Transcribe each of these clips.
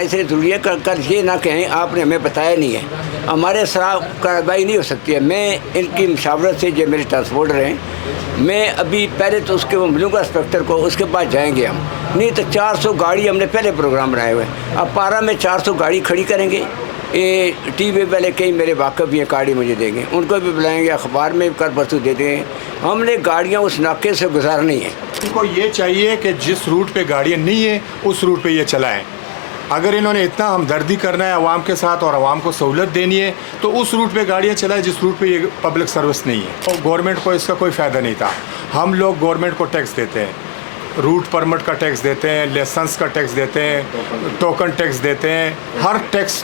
इसलिए ज़रूरी है कल ये ना कहें आपने हमें बताया नहीं है, हमारे खिलाफ कार्रवाई नहीं हो सकती है। मैं इनकी मशावरत से जो मेरे ट्रांसपोर्टर हैं, मैं अभी पहले तो उसके मिलूँगा इंस्पेक्टर को, उसके बाद जाएंगे हम। नहीं तो 400 गाड़ी हमने पहले प्रोग्राम बनाए हुए हैं। अब पारा में 400 गाड़ी खड़ी करेंगे। ये टीवी वाले कई मेरे वाकफ़ भी हैं, गाड़ी मुझे देंगे, उनको भी बुलाएंगे, अखबार में कर परसों दे देंगे। हमने गाड़ियाँ उस नाके से गुजारनी है। इनको ये चाहिए कि जिस रूट पे गाड़ियाँ नहीं है उस रूट पे ये चलाएं। अगर इन्होंने इतना हमदर्दी करना है आवाम के साथ और आवाम को सहूलत देनी है तो उस रूट पे गाड़ियाँ चलाएं जिस रूट पे ये पब्लिक सर्विस नहीं है। और गवर्नमेंट को इसका कोई फ़ायदा नहीं था। हम लोग गवर्नमेंट को टैक्स देते हैं, रूट परमिट का टैक्स देते हैं, लाइसेंस का टैक्स देते हैं, टोकन टैक्स देते हैं, हर टैक्स,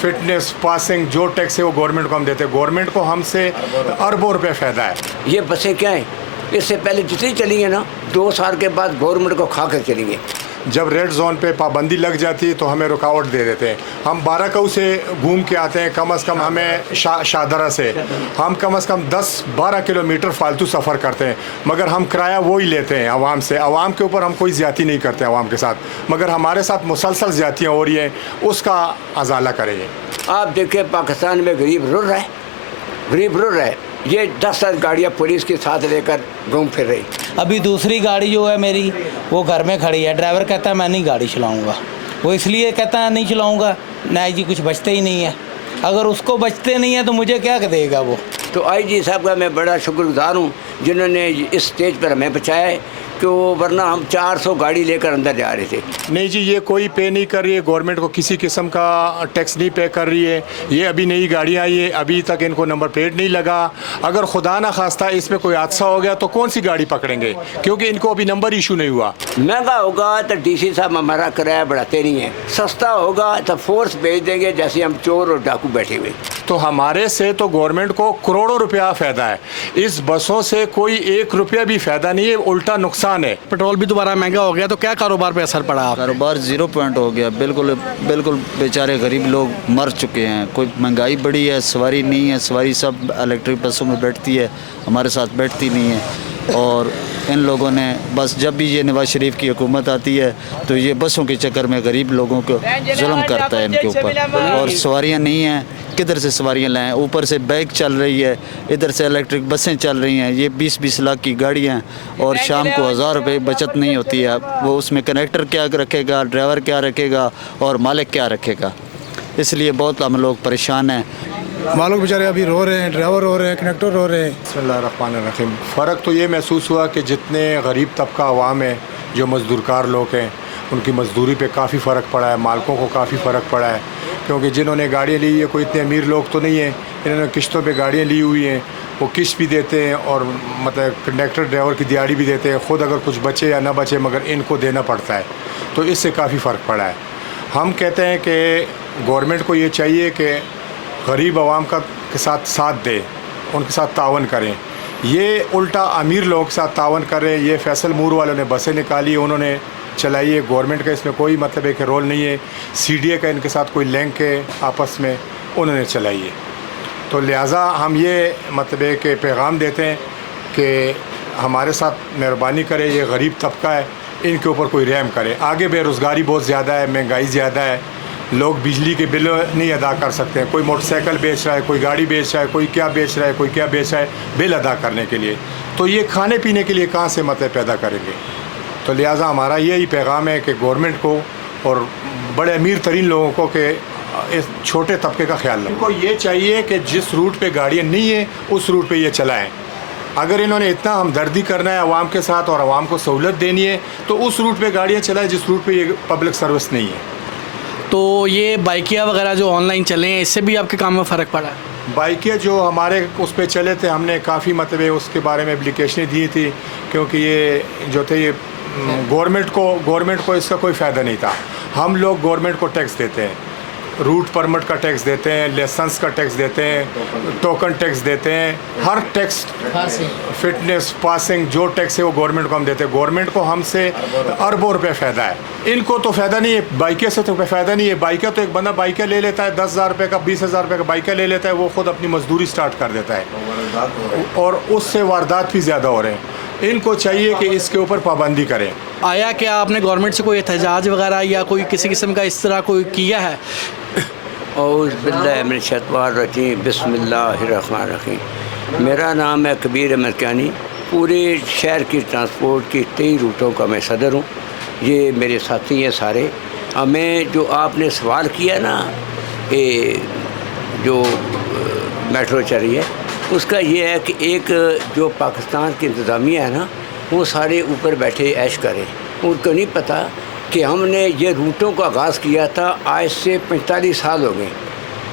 फिटनेस, पासिंग, जो टैक्स है वो गवर्नमेंट को हम देते हैं। गवर्नमेंट को हमसे अरबों रुपये फ़ायदा है। ये बसें क्या हैं, इससे पहले जितनी चली हैं ना, 2 साल के बाद गवर्नमेंट को खा कर चलेंगे। जब रेड जोन पे पाबंदी लग जाती है तो हमें रुकावट दे देते हैं। हम 12 कऊ से घूम के आते हैं, कम से कम हमें शादरा से हम कम 10-12 किलोमीटर फालतू सफ़र करते हैं, मगर हम किराया वो ही लेते हैं आवाम से। आवाम के ऊपर हम कोई ज़्यादती नहीं करते आवाम के साथ, मगर हमारे साथ मुसलसल ज़्यादतियाँ हो रही हैं, उसका अजाला करेंगे। आप देखिए पाकिस्तान में गरीब रुल रहा है, गरीब रुल रहा है। ये 10 गाड़ियाँ पुलिस के साथ लेकर घूम फिर रही। अभी दूसरी गाड़ी जो है मेरी वो घर में खड़ी है, ड्राइवर कहता है मैं नहीं गाड़ी चलाऊंगा। वो इसलिए कहता है नहीं चलाऊंगा, नहीं जी कुछ बचते ही नहीं है। अगर उसको बचते नहीं है तो मुझे क्या देगा वो। तो आईजी साहब का मैं बड़ा शुक्रगुजार हूँ जिन्होंने इस स्टेज पर हमें बचाया है, कि वो वरना हम 400 गाड़ी लेकर अंदर जा रहे थे। नहीं जी, ये कोई पे नहीं कर रही है, गवर्नमेंट को किसी किस्म का टैक्स नहीं पे कर रही है। ये अभी नई गाड़ियाँ आई है, अभी तक इनको नंबर प्लेट नहीं लगा। अगर खुदा ना खास्ता इसमें कोई हादसा हो गया तो कौन सी गाड़ी पकड़ेंगे, क्योंकि इनको अभी नंबर इशू नहीं हुआ। महंगा होगा तो डीसी साहब हमारा किराया बढ़ाते नहीं है, सस्ता होगा तो फोर्स भेज देंगे जैसे हम चोर और डाकू बैठे हुए। तो हमारे से तो गवर्नमेंट को करोड़ों रुपया फ़ायदा है, इस बसों से कोई 1 रुपया भी फ़ायदा नहीं है, उल्टा नुकसान है। पेट्रोल भी दोबारा महंगा हो गया तो क्या कारोबार पे असर पड़ा? कारोबार 0 पॉइंट हो गया, बिल्कुल बिल्कुल बेचारे गरीब लोग मर चुके हैं। कोई महंगाई बढ़ी है, सवारी नहीं है, सवारी सब इलेक्ट्रिक बसों में बैठती है, हमारे साथ बैठती नहीं है। और इन लोगों ने बस जब भी ये नवाज शरीफ की हुकूमत आती है तो ये बसों के चक्कर में गरीब लोगों को जुल्म करता है इनके ऊपर। और सवारियां नहीं हैं, किधर से सवारियां लाएं? ऊपर से बाइक चल रही है, इधर से इलेक्ट्रिक बसें चल रही हैं, ये 20-20 लाख की गाड़ियां, और शाम को 1000 रुपये बचत नहीं होती है। वो उसमें कनेक्टर क्या रखेगा, ड्राइवर क्या रखेगा और मालिक क्या रखेगा? इसलिए बहुत हम लोग परेशान हैं। मालिक बेचारे अभी रो रहे हैं, ड्राइवर रो रहे हैं, कनेक्टर रो रहे हैं। बिस्मिल्लाहिर्रहमानिर्रहीम। फ़र्क तो ये महसूस हुआ कि जितने गरीब तबका अवाम है, जो मज़दूरकार लोग हैं, उनकी मज़दूरी पे काफ़ी फ़र्क पड़ा है, मालकों को काफ़ी फ़र्क पड़ा है। क्योंकि जिन्होंने गाड़ियाँ ली है, कोई इतने अमीर लोग तो नहीं हैं, इन्होंने किश्तों पे गाड़ियाँ ली हुई हैं, वो किश्त भी देते हैं और मतलब कंडक्टर ड्राइवर की दिहाड़ी भी देते हैं। ख़ुद अगर कुछ बचे या ना बचे मगर इनको देना पड़ता है, तो इससे काफ़ी फ़र्क पड़ा है। हम कहते हैं कि गवर्नमेंट को ये चाहिए कि गरीब आवाम का के साथ दे, उनके साथ तावन करें। ये उल्टा अमीर लोगों के साथ तावन कर रहे हैं। ये फैसल मूर वालों ने बसें निकाली, उन्होंने चलाई है, गवर्नमेंट का इसमें कोई मतलब है कि रोल नहीं है। CDA का इनके साथ कोई लिंक है आपस में, उन्होंने चलाई है। तो लिहाजा हम ये मतलब है कि पैगाम देते हैं कि हमारे साथ मेहरबानी करें, ये गरीब तबका है, इनके ऊपर कोई रहम करे। आगे बेरोज़गारी बहुत ज़्यादा है, महंगाई ज़्यादा है, लोग बिजली के बिल नहीं अदा कर सकते हैं। कोई मोटरसाइकिल बेच रहा है, कोई गाड़ी बेच रहा है, कोई क्या बेच रहा है, कोई क्या बेच रहा है बिल अदा करने के लिए। तो ये खाने पीने के लिए कहाँ से मतलब पैदा करेंगे? तो लिहाजा हमारा यही पैगाम है कि गवर्नमेंट को और बड़े अमीर तरीन लोगों को कि इस छोटे तबके का ख्याल रखें। इनको ये चाहिए कि जिस रूट पे गाड़ियाँ नहीं है उस रूट पे ये चलाएं। अगर इन्होंने इतना हमदर्दी करना है आवाम के साथ और आवाम को सहूलत देनी है तो उस रूट पे गाड़ियाँ चलाएं जिस रूट पे ये पब्लिक सर्विस नहीं है। तो ये बाइकिया वगैरह जो ऑनलाइन चले हैं, इससे भी आपके काम में फ़र्क पड़ा है? बाइकें जो हमारे उस पर चले थे, हमने काफ़ी मतलब उसके बारे में एप्लीकेशनें दी थी, क्योंकि ये जो थे ये गवर्नमेंट को इसका कोई फ़ायदा नहीं था। हम लोग गवर्नमेंट को टैक्स देते हैं, रूट परमिट का टैक्स देते हैं, लाइसेंस का टैक्स देते हैं, टोकन टैक्स देते हैं, हर टैक्स, फिटनेस, पासिंग, जो टैक्स है वो गवर्नमेंट को हम देते हैं। गवर्नमेंट को हमसे अरबों रुपये फ़ायदा है, इनको तो फ़ायदा नहीं है। बाइकें से तो फ़ायदा नहीं है। बाइकें तो एक बंदा बाइकें ले लेता है 10,000 रुपये का, 20,000 रुपये का बाइकें ले लेता है, वो ख़ुद अपनी मजदूरी स्टार्ट कर देता है और उससे वारदात भी ज़्यादा हो रहे हैं। इनको चाहिए कि इसके ऊपर पाबंदी करें। आया क्या आपने गवर्नमेंट से कोई एहतजाज वगैरह या कोई किसी किस्म का इस तरह कोई किया है? औज़ बिल्लाहि मिनश शैतानिर रजीम, बिस्मिल्लाहिर्रहमानिर्रहीम। मेरा नाम है कबीर अहमद कियानी। पूरे शहर की ट्रांसपोर्ट की 23 रूटों का मैं सदर हूँ। ये मेरे साथी हैं सारे। हमें जो आपने सवाल किया ना, ये जो मेट्रो चल रही है, उसका ये है कि एक जो पाकिस्तान की इंतज़ामिया है ना, वो सारे ऊपर बैठे ऐश करें। उनको नहीं पता कि हमने ये रूटों का आगाज़ किया था आज से 45 साल हो गए।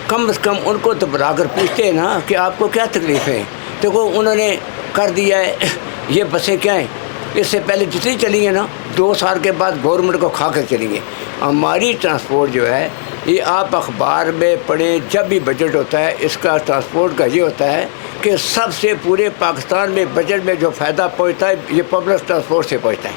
कम से कम उनको तो बुलाकर पूछते हैं ना कि आपको क्या तकलीफ़ है। देखो उन्होंने कर दिया है, ये बसें क्या हैं, इससे पहले जितनी चली हैं ना 2 साल के बाद गवर्नमेंट को खा कर चलेंगे। हमारी ट्रांसपोर्ट जो है ये आप अखबार में पढ़ें, जब भी बजट होता है इसका ट्रांसपोर्ट का ये होता है कि सबसे पूरे पाकिस्तान में बजट में जो फ़ायदा पहुँचता है ये पब्लिक ट्रांसपोर्ट से पहुँचता है।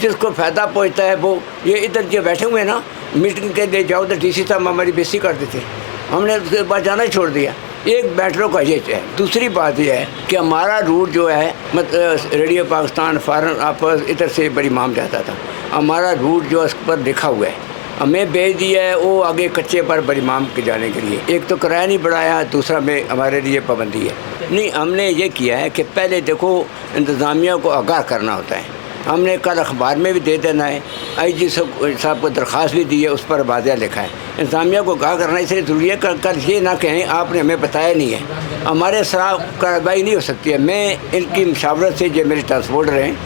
जिसको फ़ायदा पहुँचता है वो ये इधर जो बैठे हुए हैं ना, मीटिंग के लिए जाओ तो डीसी साहब हमारी बेइज्जती कर देते, हमने उसके बाद जाना ही छोड़ दिया। एक मेट्रो का ये है। दूसरी बात यह है कि हमारा रूट जो है मतलब रेडियो पाकिस्तान फ़ॉरन आपस इधर से बड़ी माम जाता था। हमारा रूट जो उस पर लिखा हुआ है, हमें भेज दिया है वो आगे कच्चे पर बड़ी माम के जाने के लिए। एक तो किराया नहीं बढ़ाया, दूसरा में हमारे लिए पाबंदी है। नहीं, हमने ये किया है कि पहले देखो इंतज़ामिया को आगाह करना होता है। हमने कल अखबार में भी दे देना है, IG साहब को दरख्वास्त भी दी है, उस पर वाज़ेह लिखा है। इंतज़ामिया को कहा करना इसलिए ज़रूरी है कल ये ना कहें आपने हमें बताया नहीं है। हमारे खिलाफ कार्रवाई नहीं हो सकती है। मैं इनकी मशावरत से जो मेरे ट्रांसपोर्टर हैं,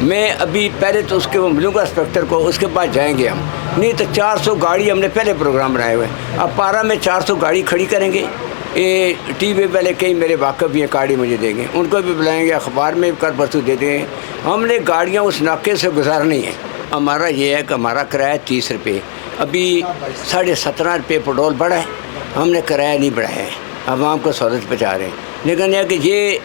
मैं अभी पहले तो उसके वो मिलूँगा इंस्पेक्टर को, उसके बाद जाएंगे हम। नहीं तो 400 गाड़ी हमने पहले प्रोग्राम बनाए हुए हैं। अब पारा में 400 गाड़ी खड़ी करेंगे। ये TV वाले कई मेरे वाकफ़ भी हैं, गाड़ी मुझे देंगे, उनको भी बुलाएंगे, अखबार में भी कल परसों दे देंगे। हमने गाड़ियाँ उस नाके से गुजारनी है। हमारा ये है कि हमारा किराया 30 रुपये, अभी 17.5 रुपये पेट्रोल बढ़ा है, हमने किराया नहीं बढ़ाया है, आवाम को सहूलत पहुँचा रहे हैं। लेकिन यह कि ये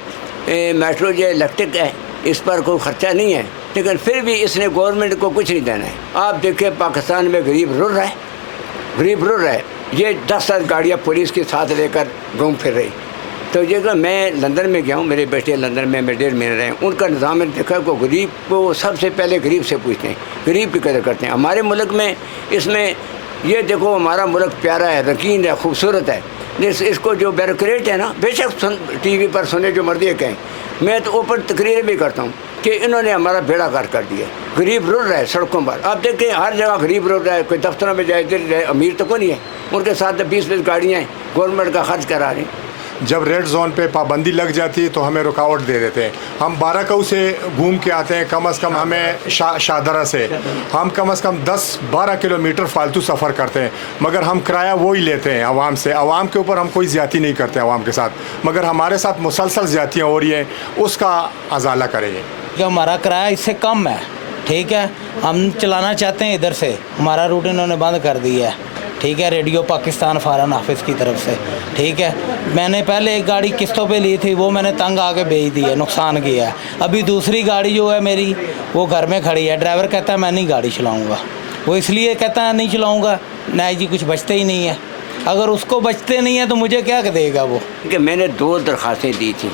मेट्रो जो इलेक्ट्रिक है इस पर कोई ख़र्चा नहीं है, लेकिन फिर भी इसने गवर्नमेंट को कुछ नहीं देना है। आप देखिए पाकिस्तान में गरीब रुल रहा है, गरीब रुल रहा है। ये 10 गाड़ियाँ पुलिस के साथ लेकर घूम फिर रही। तो ये कि मैं लंदन में गया हूँ, मेरे बेटे लंदन में 1.5 महीने रहे हैं, उनका निज़ाम मैंने देखा को गरीब को सबसे पहले गरीब से पूछते हैं, गरीब की कदर करते हैं। हमारे मुल्क में इसमें ये देखो हमारा मुल्क प्यारा है, रंगीन है, खूबसूरत है। इसको जो ब्यूरोक्रेट है ना, बेशक TV पर सुने जो मर्जी कहें, मैं तो ऊपर तकरीर भी करता हूँ कि इन्होंने हमारा बेड़ा गर्क कर दिया। गरीब रुल रहा है सड़कों पर, आप देखें हर जगह गरीब रुल रहा है। कोई दफ्तरों में जाए इधर जाए, अमीर तो कोई नहीं है, उनके साथ 20-20 गाड़ियाँ हैं, गवर्नमेंट का खर्च करा रही। जब रेड जोन पे पाबंदी लग जाती है तो हमें रुकावट दे देते हैं। हम बाराकऊ से घूम के आते हैं, कम से कम हमें शाहदरा से हम कम से कम 10-12 किलोमीटर फालतू सफ़र करते हैं, मगर हम किराया वो ही लेते हैं आवाम से। आवाम के ऊपर हम कोई ज़्यादती नहीं करते आवाम के साथ, मगर हमारे साथ मुसलसल ज़्यादतियाँ हो रही हैं, उसका अजाला करेंगे। कि हमारा किराया इससे कम है, ठीक है, हम चलाना चाहते हैं इधर से, हमारा रूट इन्होंने बंद कर दिया है, ठीक है, रेडियो पाकिस्तान फ़ॉरन ऑफिस की तरफ से, ठीक है। मैंने पहले एक गाड़ी किस्तों पे ली थी, वो मैंने तंग आके बेच दी है, नुकसान किया है। अभी दूसरी गाड़ी जो है मेरी वो घर में खड़ी है, ड्राइवर कहता है मैं नहीं गाड़ी चलाऊँगा। वो इसलिए कहता है नहीं चलाऊँगा, नहीं जी कुछ बचते ही नहीं है। अगर उसको बचते नहीं है तो मुझे क्या देगा वो। कि मैंने 2 दरख्वास्तें दी थी,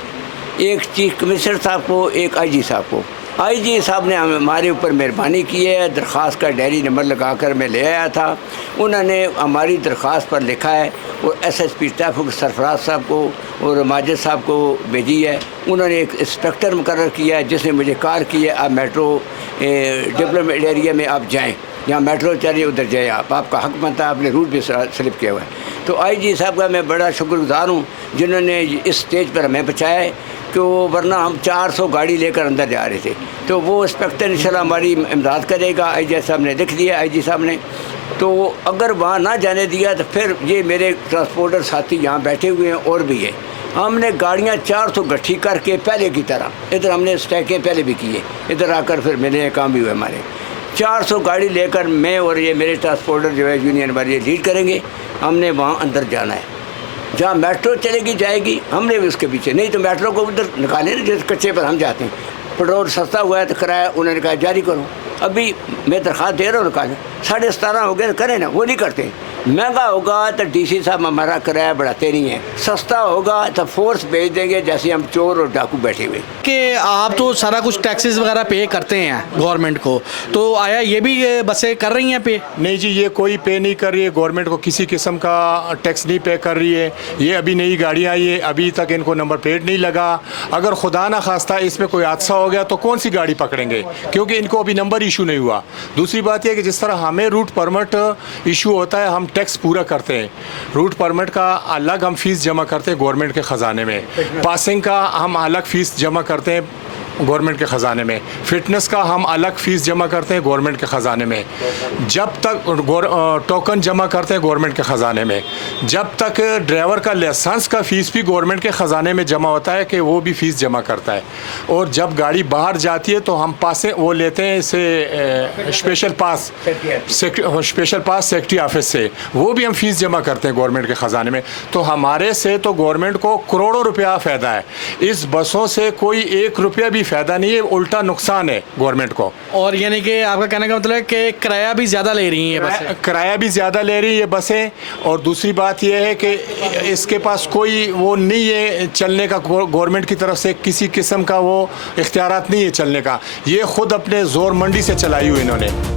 एक चीफ कमिश्नर साहब को, एक IG साहब को। IG साहब ने हमारे ऊपर मेहरबानी की है, दरख्वास्त का डायरी नंबर लगाकर मैं ले आया था। उन्होंने हमारी दरख्वास्त पर लिखा है और SSP ट्रैफिक सरफराज साहब को और माजिद साहब को भेजी है। उन्होंने एक इंस्पेक्टर मुकर्रर किया है जिसने मुझे कॉल की है, आप मेट्रो डेवलपमेंट एरिया में आप जाएँ, यहाँ मेट्रो चलिए उधर जाए, आपका हक बनता है, आपने रूट भी स्लिप किया हुआ है। तो IG साहब का मैं बड़ा शुक्रगुजार हूँ जिन्होंने इस स्टेज पर हमें बचाया है, कि वो वरना हम 400 गाड़ी लेकर अंदर जा रहे थे। तो वो इंस्पेक्टर इंशाल्लाह हमारी इमदाद करेगा। IG साहब ने लिख दिया, IG साहब ने। तो अगर वहाँ ना जाने दिया तो फिर ये मेरे ट्रांसपोर्टर साथी यहाँ बैठे हुए हैं और भी है। हमने गाड़ियाँ 400 गट्ठी करके पहले की तरह इधर हमने स्टैकें पहले भी किए, इधर आकर फिर मेरे काम भी हुए हमारे। 400 गाड़ी लेकर मैं और ये मेरे ट्रांसपोर्टर जो है यूनियन वाले लीड करेंगे। हमने वहाँ अंदर जाना है, जहाँ मेट्रो चलेगी जाएगी, हमने भी उसके पीछे। नहीं तो मेट्रो को उधर निकालें ना, जिस कच्चे पर हम जाते हैं। पेट्रोल सस्ता हुआ है तो किराया उन्होंने कहा जारी करो। अभी मैं दरख्वास्त दे रहा हूँ, निकालें। 17.5 हो गए, करें ना, वो नहीं करते। महंगा होगा तो डीसी साहब हमारा किराया बढ़ाते नहीं है, सस्ता होगा तो फोर्स भेज देंगे जैसे हम चोर और डाकू बैठे हुए। कि आप तो सारा कुछ टैक्सेस वगैरह पे करते हैं गवर्नमेंट को, तो आया ये भी बसें कर रही हैं पे? नहीं जी, ये कोई पे नहीं कर रही है, गवर्नमेंट को किसी किस्म का टैक्स नहीं पे कर रही है। ये अभी नई गाड़ियाँ आई है, अभी तक इनको नंबर प्लेट नहीं लगा। अगर खुदा ना खास्ता इसमें कोई हादसा हो गया तो कौन सी गाड़ी पकड़ेंगे, क्योंकि इनको अभी नंबर इशू नहीं हुआ। दूसरी बात यह कि जिस तरह हमें रूट परमिट इशू होता है, हम टैक्स पूरा करते हैं, रूट परमिट का अलग हम फ़ीस जमा करते हैं गवर्नमेंट के ख़जाने में, पासिंग का हम अलग फ़ीस जमा करते हैं गवर्नमेंट के ख़जाने में, फ़िटनेस का हम अलग फ़ीस जमा करते हैं गवर्नमेंट के ख़जाने में, जब तक टोकन जमा करते हैं गवर्नमेंट के ख़जाने में, जब तक ड्राइवर का लाइसेंस का फ़ीस भी गवर्नमेंट के ख़जाने में जमा होता है कि वो भी फ़ीस जमा करता है। और जब गाड़ी बाहर जाती है तो हम पासे वो लेते हैं इसे स्पेशल पास सेक्रेटरी ऑफिस से, वो भी हम फ़ीस जमा करते हैं गवर्नमेंट के ख़जाने में। तो हमारे से तो गवर्नमेंट को करोड़ों रुपया फ़ायदा है, इस बसों से कोई 1 रुपया भी फ़ायदा नहीं है, उल्टा नुकसान है गवर्नमेंट को। और यानी कि आपका कहने का मतलब है कि किराया भी ज़्यादा ले रही हैं ये बसें? किराया भी ज़्यादा ले रही है ये बसें, और दूसरी बात यह है कि इसके पास कोई वो नहीं है चलने का, गवर्नमेंट की तरफ से किसी किस्म का वो इख्तियारात नहीं है चलने का, ये ख़ुद अपने ज़ोर मंडी से चलाई हुई इन्होंने।